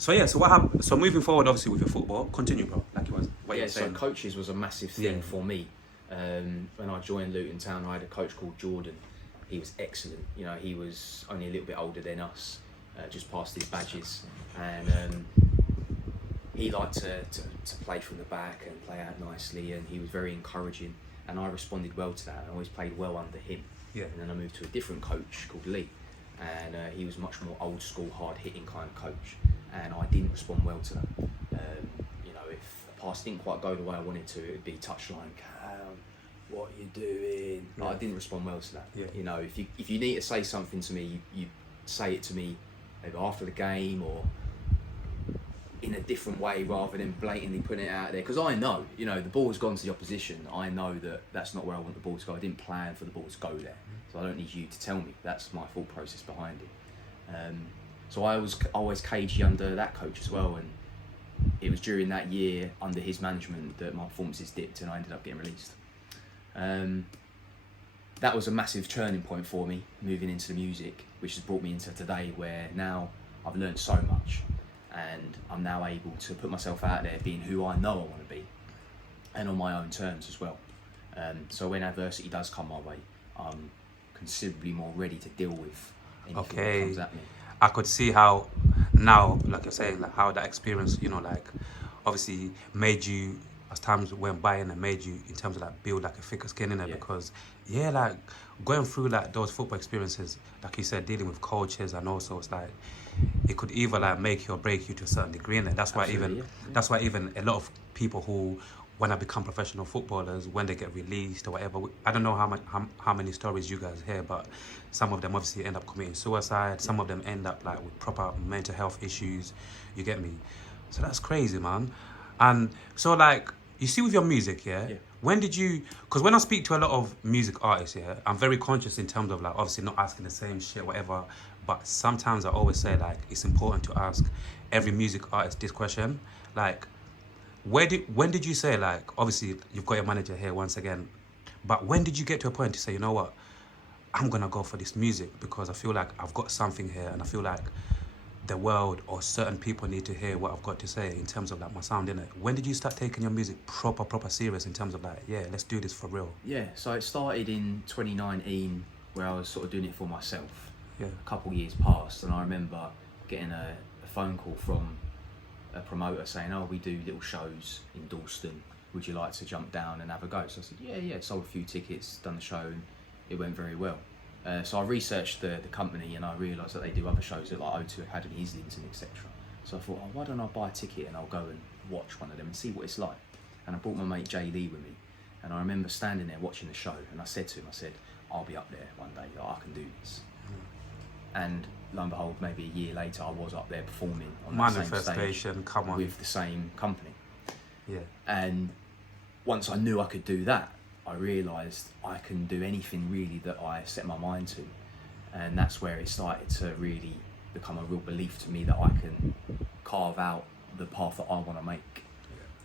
So yeah, so what happened? So moving forward, obviously with your football, continue, bro. Like you was, what you Yeah, were so saying. coaches was a massive thing for me. When I joined Luton Town, I had a coach called Jordan. He was excellent. You know, he was only a little bit older than us, just past his badges, and he liked to play from the back and play out nicely, and he was very encouraging. And I responded well to that. I always played well under him. Yeah. And then I moved to a different coach called Lee, and he was much more old school, hard hitting kind of coach, and I didn't respond well to that. You know, if a pass didn't quite go the way I wanted to, it would be touchline, Cam, what are you doing? Yeah. I didn't respond well to that. Yeah. You know, if you need to say something to me, you say it to me maybe after the game or in a different way rather than blatantly putting it out there. Because I know, you know, the ball's gone to the opposition. I know that that's not where I want the ball to go. I didn't plan for the ball to go there. So I don't need you to tell me. That's my thought process behind it. So I was always cagey under that coach as well. And it was during that year under his management that my performances dipped and I ended up getting released. That was a massive turning point for me, moving into the music, which has brought me into today where now I've learned so much. And I'm now able to put myself out there being who I know I want to be and on my own terms as well. So when adversity does come my way, I'm considerably more ready to deal with anything that comes at me. I could see how now, like you're saying, like how that experience, you know, like obviously made you, as times went by, and it made you in terms of like build like a thicker skin in it. Because like going through like those football experiences, like you said, dealing with coaches and also it's like it could either like make you or break you to a certain degree, and that's why that's why even a lot of people who when I become professional footballers, when they get released or whatever, I don't know how many stories you guys hear, but some of them obviously end up committing suicide. Some of them end up like with proper mental health issues. You get me? So that's crazy, man. And so like you see with your music, when did you? Because when I speak to a lot of music artists, I'm very conscious in terms of like obviously not asking the same shit, whatever. But sometimes I always say like it's important to ask every music artist this question, like. When did you say, like, obviously you've got your manager here once again, but when did you get to a point to say, you know what, I'm gonna go for this music because I feel like I've got something here and I feel like the world or certain people need to hear what I've got to say in terms of like my sound, innit? When did you start taking your music proper serious in terms of like, yeah, let's do this for real? Yeah, so it started in 2019 where I was sort of doing it for myself. Yeah. A couple of years passed and I remember getting a phone call from a promoter saying, oh, we do little shows in Dalston, would you like to jump down and have a go? So I said, yeah, sold a few tickets, done the show, and it went very well. So I researched the company and I realised that they do other shows at like O2 Academy, Islington, etc. So I thought, why don't I buy a ticket and I'll go and watch one of them and see what it's like. And I brought my mate Jay Lee with me, and I remember standing there watching the show and I said to him, I'll be up there one day, I can do this. And lo and behold, maybe a year later, I was up there performing on that same stage with the same company. Yeah. And once I knew I could do that, I realised I can do anything really that I set my mind to. And that's where it started to really become a real belief to me that I can carve out the path that I want to make.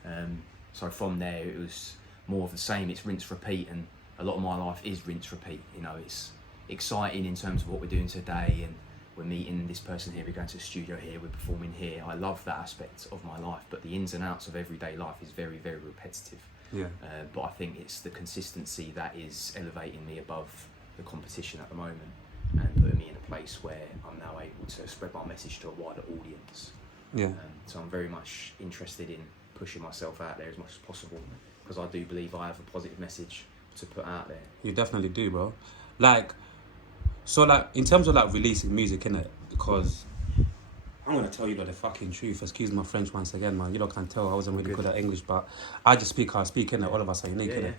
Yeah. So from there, it was more of the same. It's rinse, repeat, and a lot of my life is rinse, repeat. You know, it's exciting in terms of what we're doing today, and we're meeting this person here, we're going to the studio here, we're performing here. I love that aspect of my life, but the ins and outs of everyday life is very, very repetitive. Yeah. But I think it's the consistency that is elevating me above the competition at the moment and putting me in a place where I'm now able to spread my message to a wider audience. Yeah. So I'm very much interested in pushing myself out there as much as possible, because I do believe I have a positive message to put out there. You definitely do, bro. Like, so like in terms of like releasing music, innit? Because I'm gonna tell you the fucking truth. Excuse my French once again, man. You lot can tell I wasn't really good at English, but I just speak how I speak, innit? All of us are unique, innit?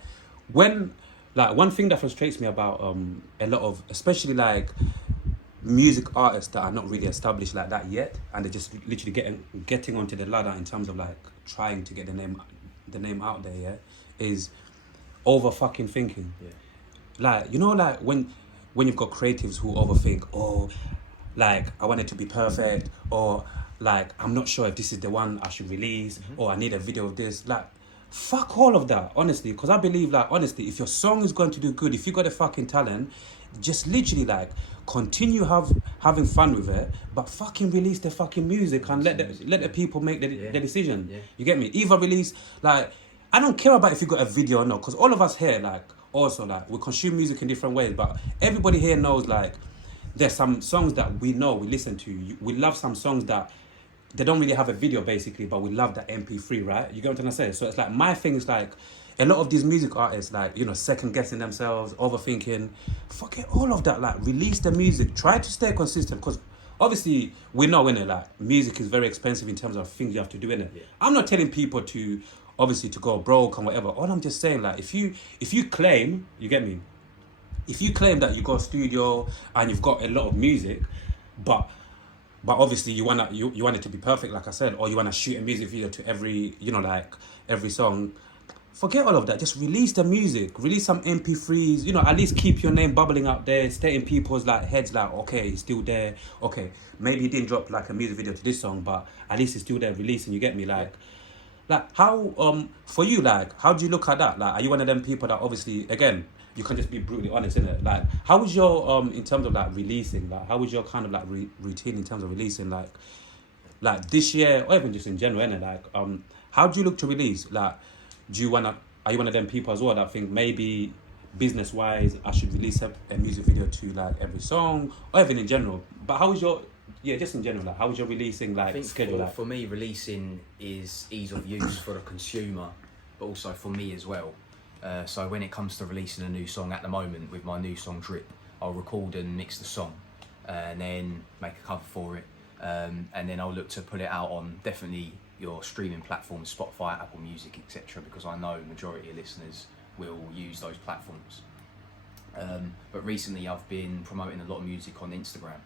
When, like, one thing that frustrates me about a lot of, especially like music artists that are not really established like that yet, and they're just literally getting onto the ladder in terms of like trying to get the name out there, is over fucking thinking. Yeah. Like, you know, like when you've got creatives who overthink, or like I want it to be perfect, or like I'm not sure if this is the one I should release, or I need a video of this. Like, fuck all of that, honestly, because I believe, like, honestly, if your song is going to do good, if you got the fucking talent, just literally, like, continue having fun with it, but fucking release the fucking music and let the people make the decision. Yeah. You get me? Either release, like, I don't care about if you got a video or not, because all of us here, like, also, like, we consume music in different ways, but everybody here knows, like, there's some songs that we know, we listen to. We love some songs that they don't really have a video, basically, but we love that MP3, right? You get what I'm saying? So it's like, my thing is like, a lot of these music artists, like, you know, second guessing themselves, overthinking, forget all of that. Like, release the music, try to stay consistent, because obviously we know, innit, like, music is very expensive in terms of things you have to do, innit. Yeah. I'm not telling people to obviously to go broke and whatever. All I'm just saying, like, if you claim, you get me, if you claim that you got a studio and you've got a lot of music, but obviously you want it to be perfect, like I said, or you want to shoot a music video to every, you know, like, every song, forget all of that. Just release the music, release some MP3s, you know, at least keep your name bubbling out there, stay in people's, like, heads, like, okay, he's still there. Okay, maybe he didn't drop, like, a music video to this song, but at least he's still there releasing, you get me? Like, how, for you, like, how do you look at that? Like, are you one of them people that, obviously, again, you can just be brutally honest, innit? Like, how was your, in terms of, like, releasing, like, how was your kind of, like, routine in terms of releasing, like this year, or even just in general, innit? Like, how do you look to release? Like, are you one of them people as well that think maybe business-wise, I should release a music video to, like, every song, or even in general? But how was your, just in general, like, how was your releasing, like, I think schedule? for me, releasing is ease of use for the consumer, but also for me as well. So when it comes to releasing a new song, at the moment with my new song Drip, I'll record and mix the song, and then make a cover for it, and then I'll look to put it out on definitely your streaming platforms, Spotify, Apple Music, etc., because I know majority of listeners will use those platforms. But recently I've been promoting a lot of music on Instagram,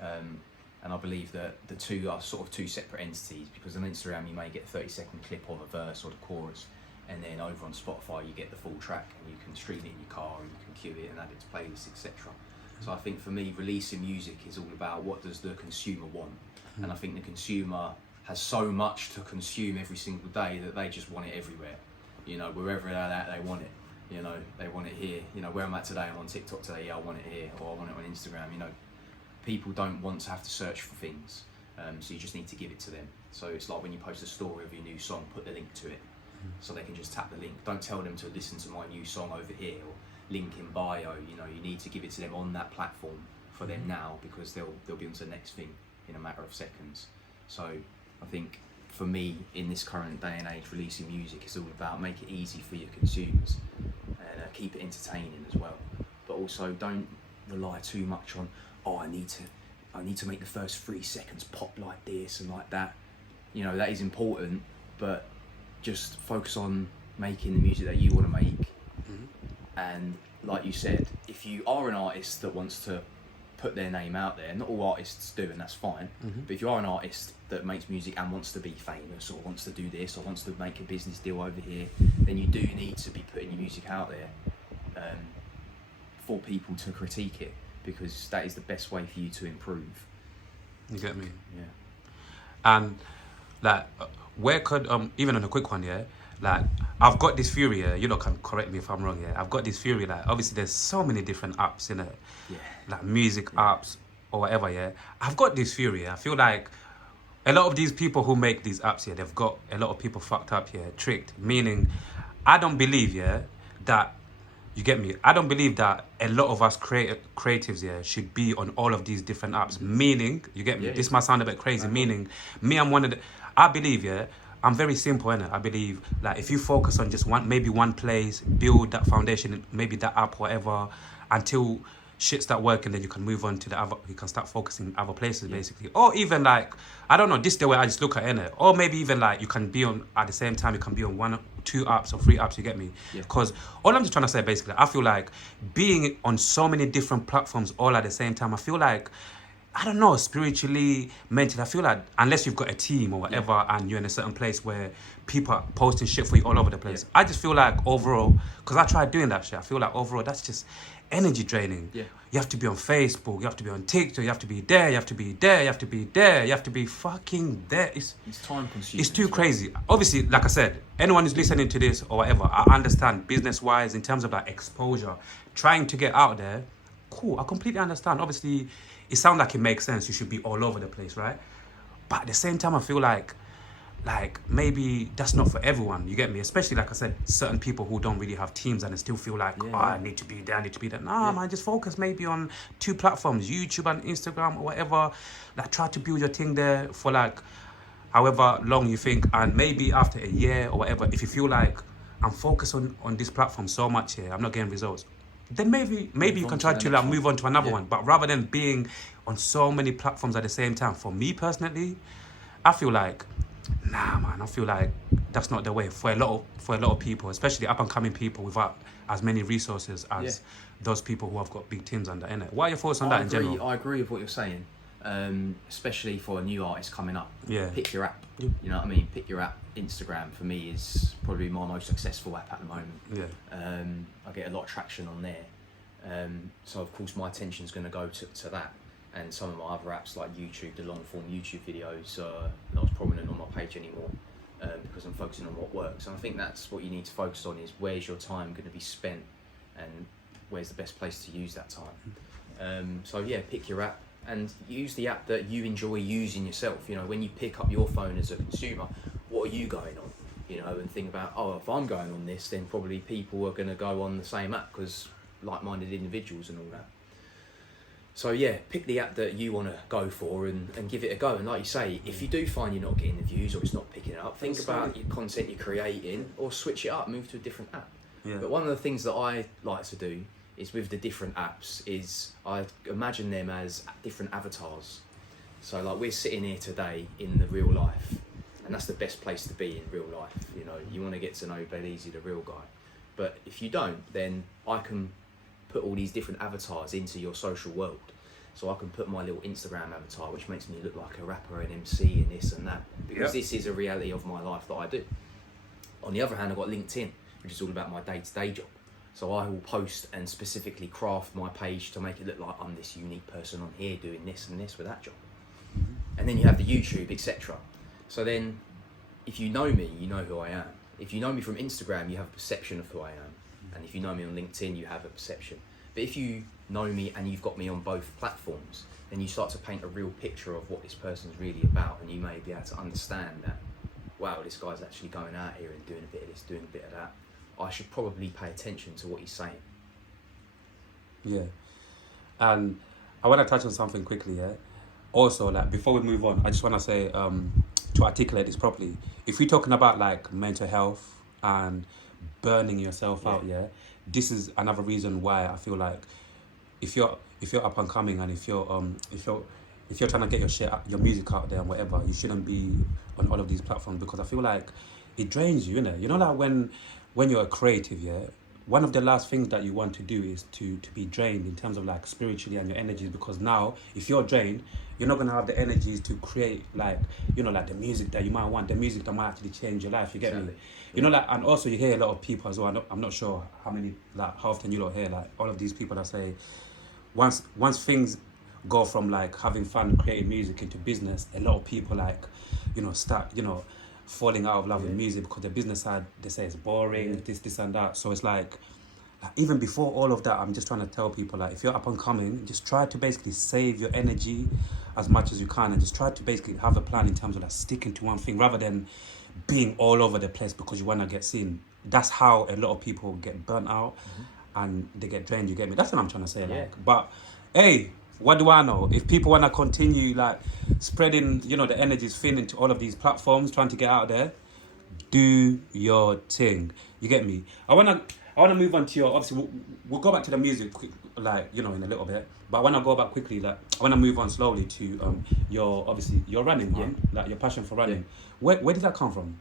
and I believe that the two are sort of two separate entities, because on Instagram you may get a 30-second clip of a verse or the chorus, and then over on Spotify you get the full track, and you can stream it in your car, and you can queue it and add it to playlists, etc. So I think for me, releasing music is all about what does the consumer want, and I think the consumer has so much to consume every single day that they just want it everywhere. You know, wherever they're at, they want it. You know, they want it here. You know, where I'm at today, I'm on TikTok today, I want it here, or I want it on Instagram. You know, people don't want to have to search for things, so you just need to give it to them. So it's like when you post a story of your new song, put the link to it, so they can just tap the link. Don't tell them to listen to my new song over here, or link in bio. You know, you need to give it to them on that platform for them now, because they'll be on to the next thing in a matter of seconds. So I think for me, in this current day and age, releasing music is all about make it easy for your consumers, and keep it entertaining as well. But also don't rely too much on, oh, I need to make the first 3 seconds pop like this and like that. You know, that is important, but just focus on making the music that you want to make. And like you said, if you are an artist that wants to put their name out there, not all artists do, and that's fine, but if you are an artist that makes music and wants to be famous, or wants to do this, or wants to make a business deal over here, then you do need to be putting your music out there for people to critique it, because that is the best way for you to improve. You get me? Yeah. And like, where could even on a quick one, like, I've got this theory, you know, can correct me if I'm wrong, I've got this theory, like, obviously there's so many different apps in it, like music apps or whatever, I've got this theory, I feel like a lot of these people who make these apps, they've got a lot of people fucked up, tricked, meaning I don't believe, that, you get me, I don't believe that a lot of us creatives, should be on all of these different apps, meaning, you get me, this might sound a bit crazy, meaning, me, I'm one of the, I believe, I'm very simple, innit? I believe, like, if you focus on just maybe one place, build that foundation, maybe that app, whatever, until shit start working, then you can move on to the other, you can start focusing other places, basically. Or even, like, I don't know, this is the way I just look at it, innit? Or maybe even, like, you can be on, at the same time, you can be on 1 or 2 apps or 3 apps, you get me? Because all I'm just trying to say, basically, I feel like being on so many different platforms all at the same time, I feel like I don't know, spiritually, mentally. I feel like unless you've got a team or whatever and you're in a certain place where people are posting shit for you all over the place, I just feel like overall, because I tried doing that shit, I feel like overall that's just energy draining. Yeah. You have to be on Facebook, you have to be on TikTok, you have to be there, you have to be there, you have to be there, you have to be fucking there. It's time consuming. It's too crazy. Obviously, like I said, anyone who's listening to this or whatever, I understand business-wise in terms of like exposure, trying to get out there. Cool, I completely understand. Obviously, it sounds like it makes sense. You should be all over the place, right? But at the same time, I feel like maybe that's not for everyone. You get me? Especially like I said, certain people who don't really have teams and they still feel like, I need to be there, I need to be there. Nah, man, just focus maybe on 2 platforms, YouTube and Instagram or whatever. Like try to build your thing there for like however long you think, and maybe after a year or whatever, if you feel like I'm focused on this platform so much here, I'm not getting results, then maybe you can try to like move on to another one. But rather than being on so many platforms at the same time, for me personally, I feel like, nah, man, I feel like that's not the way for a lot of people, especially up and coming people without as many resources as those people who have got big teams under, innit? What are your thoughts on that in general? I agree with what you're saying, especially for a new artist coming up. Pick your app. You know what I mean? Pick your app. Instagram for me is probably my most successful app at the moment. I get a lot of traction on there. So of course my attention's going to go to that. And some of my other apps like YouTube, the long form YouTube videos, are not as prominent on my page anymore because I'm focusing on what works. And I think that's what you need to focus on, is where's your time going to be spent and where's the best place to use that time. So yeah, pick your app and use the app that you enjoy using yourself. You know, when you pick up your phone as a consumer, what are you going on? You know, and think about, if I'm going on this, then probably people are going to go on the same app because like-minded individuals and all that. So yeah, pick the app that you want to go for and give it a go. And like you say, if you do find you're not getting the views or it's not picking it up, think about your content you're creating or switch it up, move to a different app. But one of the things that I like to do is with the different apps is I imagine them as different avatars. So like we're sitting here today in the real life, and that's the best place to be in real life. You know, you want to get to know Bailezzey, the real guy. But if you don't, then I can put all these different avatars into your social world. So I can put my little Instagram avatar, which makes me look like a rapper, an MC, and this and that, because this is a reality of my life that I do. On the other hand, I've got LinkedIn, which is all about my day-to-day job. So I will post and specifically craft my page to make it look like I'm this unique person on here doing this and this with that job. And then you have the YouTube, etc. So then, if you know me, you know who I am. If you know me from Instagram, you have a perception of who I am. And if you know me on LinkedIn, you have a perception. But if you know me and you've got me on both platforms, then you start to paint a real picture of what this person's really about, and you may be able to understand that, wow, this guy's actually going out here and doing a bit of this, doing a bit of that. I should probably pay attention to what he's saying. Yeah. And I want to touch on something quickly, Also, like, before we move on, I just want to say, to articulate this properly, if we're talking about like mental health and burning yourself out, this is another reason why I feel like if you're up and coming and if you're trying to get your music out there and whatever, you shouldn't be on all of these platforms, because I feel like it drains you, innit? You know, like when you're a creative, one of the last things that you want to do is to be drained in terms of like spiritually and your energies, because now if you're drained, you're not going to have the energies to create like, you know, like the music that you might want, the music that might actually change your life, you get me? You know, like, and also you hear a lot of people as well, I'm not sure how often you lot hear like all of these people that say once things go from like having fun creating music into business, a lot of people like, you know, start, you know, falling out of love with music because the business side, they say it's boring, this and that. So it's like even before all of that, I'm just trying to tell people, like, if you're up and coming, just try to basically save your energy as much as you can, and just try to basically have a plan in terms of like sticking to one thing rather than being all over the place because you want to get seen. That's how a lot of people get burnt out and they get drained, you get me? That's what I'm trying to say. Like, but hey, what do I know? If people want to continue like spreading, you know, the energies thin into all of these platforms, trying to get out there, do your thing. You get me? I wanna move on to your, obviously we'll go back to the music like, you know, in a little bit, but I wanna go back quickly, like I wanna move on slowly to your running, man, like your passion for running. Where did that come from?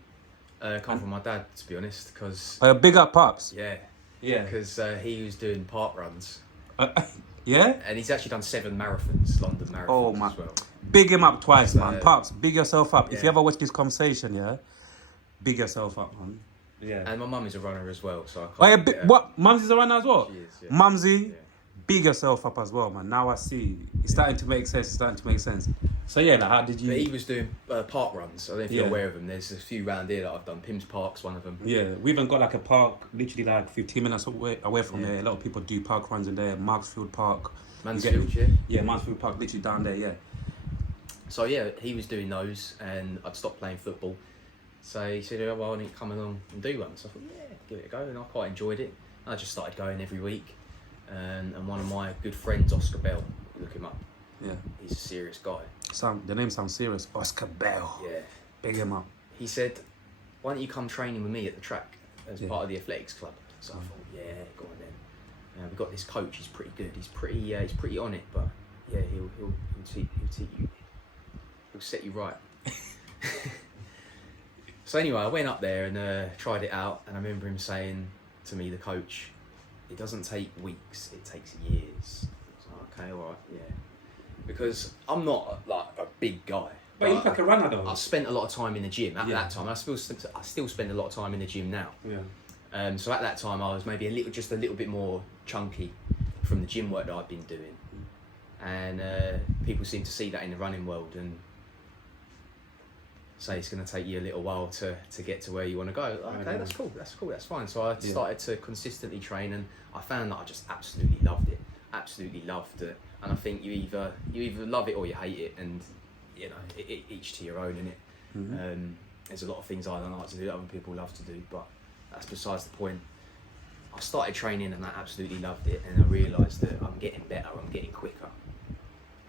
Come from my dad, to be honest, because big up Pops. because he was doing park runs. Yeah? And he's actually done 7 marathons, London marathons Oh, my. as well. Big him up twice, man. Pops, big yourself up. Yeah. If you ever watch this conversation, yeah, big yourself up, man. Yeah. And my mum is a runner as well, so I can't. Oh, yeah, what? Mumsy's a runner as well? She is, yeah. Mumsy, Yeah. big yourself up as well, man. Now I see. It's starting to make sense. So, yeah, like, how did you... But he was doing park runs. I don't know if you're Yeah. aware of them. There's a few round here that I've done. Pims Park's one of them. Yeah, we even got like a park literally like 15 minutes away from there. A lot of people do park runs in there. Marksfield Park. Mansfield, yeah. Yeah, Mansfield Park, literally down there, yeah. So yeah, he was doing those, and I'd stopped playing football. So he said, "Oh, well, I need to come along and do one." So I thought, "Yeah, give it a go," and I quite enjoyed it. I just started going every week, and one of my good friends, Oscar Bell, look him up. Yeah. He's a serious guy. The name sounds serious. Oscar Bell. Yeah. Big him up. He said, "Why don't you come training with me at the track as Yeah. part of the athletics club?" So I thought, "Yeah, go on then." We've got this coach. He's pretty good. He's pretty on it, but yeah, he'll teach you. He'll set you right. So anyway, I went up there and tried it out, and I remember him saying to me, the coach, "It doesn't take weeks, it takes years." I was like, "Okay, all right, yeah," because I'm not like a big guy. But you look like a runner though. I spent a lot of time in the gym at Yeah. that time. I still spend a lot of time in the gym now. Yeah. So at that time, I was maybe just a little bit more chunky from the gym work that I'd been doing, and people seem to see that in the running world and say it's going to take you a little while to get to where you want to go. Okay, that's cool, that's fine. So I started to consistently train, and I found that I just absolutely loved it. And I think you either love it or you hate it, and you know, each to your own, innit? Mm-hmm. There's a lot of things I don't like to do that other people love to do, but that's besides the point. I started training and I absolutely loved it, and I realised that I'm getting better, I'm getting quicker.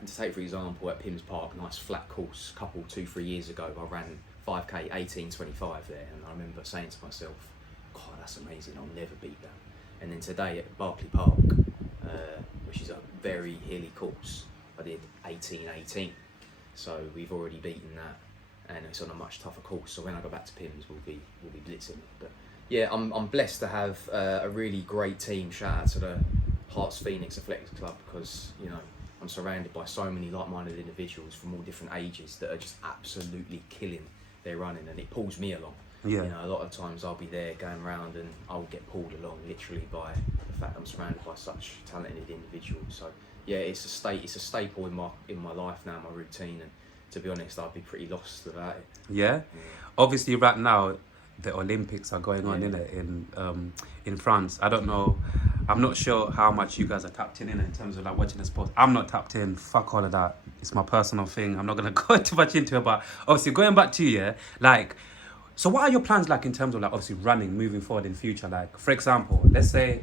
And to take, for example, at Pims Park, nice flat course, 2-3 years ago, I ran 5k 18:25 there, and I remember saying to myself, "God, that's amazing, I'll never beat that." And then today at Berkeley Park, which is a very hilly course, I did 18:18. So we've already beaten that, and it's on a much tougher course. So when I go back to Pims, we'll be blitzing it. But yeah, I'm blessed to have a really great team. Shout out to the Hearts Phoenix Athletics Club, because you know I'm surrounded by so many like-minded individuals from all different ages that are just absolutely killing their running, and it pulls me along. Yeah. You know, a lot of times I'll be there going around and I'll get pulled along literally by the fact I'm surrounded by such talented individuals. So yeah, it's a staple in my life now, my routine, and to be honest, I'd be pretty lost without it. Yeah. Obviously, right now, the Olympics are going on in France. I don't know. I'm not sure how much you guys are tapped in terms of like watching the sport. I'm not tapped in. Fuck all of that. It's my personal thing. I'm not gonna go too much into it. But obviously, going back to you, like, so what are your plans like in terms of like obviously running moving forward in future? Like, for example, let's say,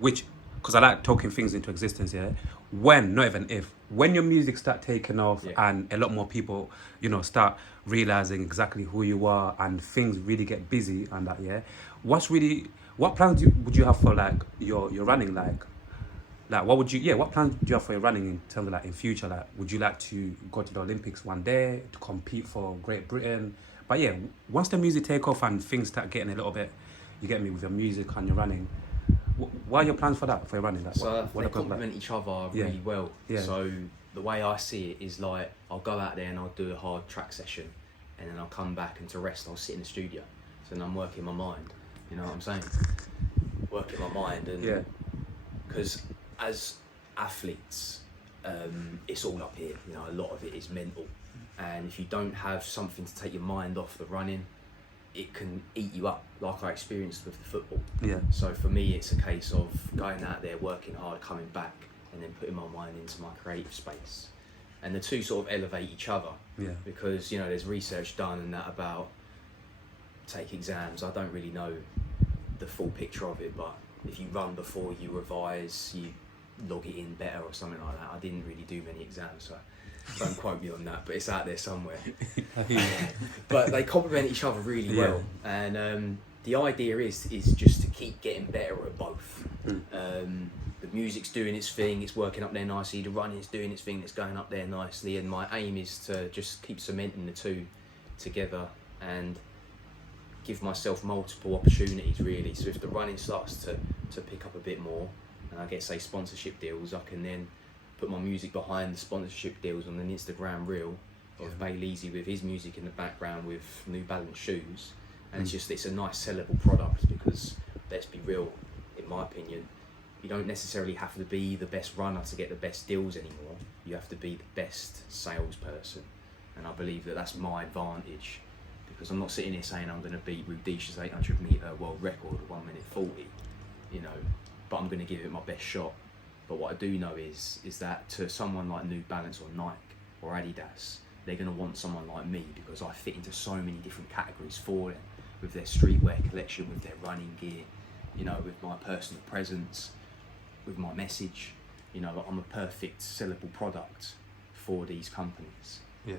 because I like talking things into existence, yeah. When, not even if, when your music start taking off and a lot more people, you know, start realizing exactly who you are and things really get busy and that, yeah. What plans would you have for like your running? Like what plans do you have for your running in terms of like in future? Like, would you like to go to the Olympics one day to compete for Great Britain? But yeah, once the music take off and things start getting a little bit, you get me, with your music and your running, what are your plans for that, for your running? Like, So they complement each other really well. Yeah. So the way I see it is like, I'll go out there and I'll do a hard track session, and then I'll come back, and to rest I'll sit in the studio. So then I'm working my mind, you know what I'm saying? Working my mind, and because as athletes, it's all up here, you know, a lot of it is mental. And if you don't have something to take your mind off the running, it can eat you up, like I experienced with the football. Yeah. So for me, it's a case of going out there, working hard, coming back, and then putting my mind into my creative space. And the two sort of elevate each other. Yeah. Because, you know, there's research done and that about take exams. I don't really know the full picture of it, but if you run before you revise, you log it in better or something like that. I didn't really do many exams, so don't quote me on that, but it's out there somewhere. But they complement each other really well, and the idea is just to keep getting better at both. The music's doing its thing, it's working up there nicely, the running's doing its thing, it's going up there nicely, and my aim is to just keep cementing the two together and give myself multiple opportunities really. So if the running starts to pick up a bit more, and I get, say, sponsorship deals, I can then put my music behind the sponsorship deals on an Instagram reel of Bailezzey with his music in the background with New Balance shoes, and it's a nice sellable product, because let's be real, in my opinion, you don't necessarily have to be the best runner to get the best deals anymore. You have to be the best salesperson, and I believe that that's my advantage, because I'm not sitting here saying I'm going to beat Rudish's 800 metre world record of 1 minute 40, you know, but I'm going to give it my best shot. But what I do know is that to someone like New Balance or Nike or Adidas, they're going to want someone like me, because I fit into so many different categories for them, with their streetwear collection, with their running gear, you know, with my personal presence, with my message. You know, I'm a perfect sellable product for these companies. Yeah.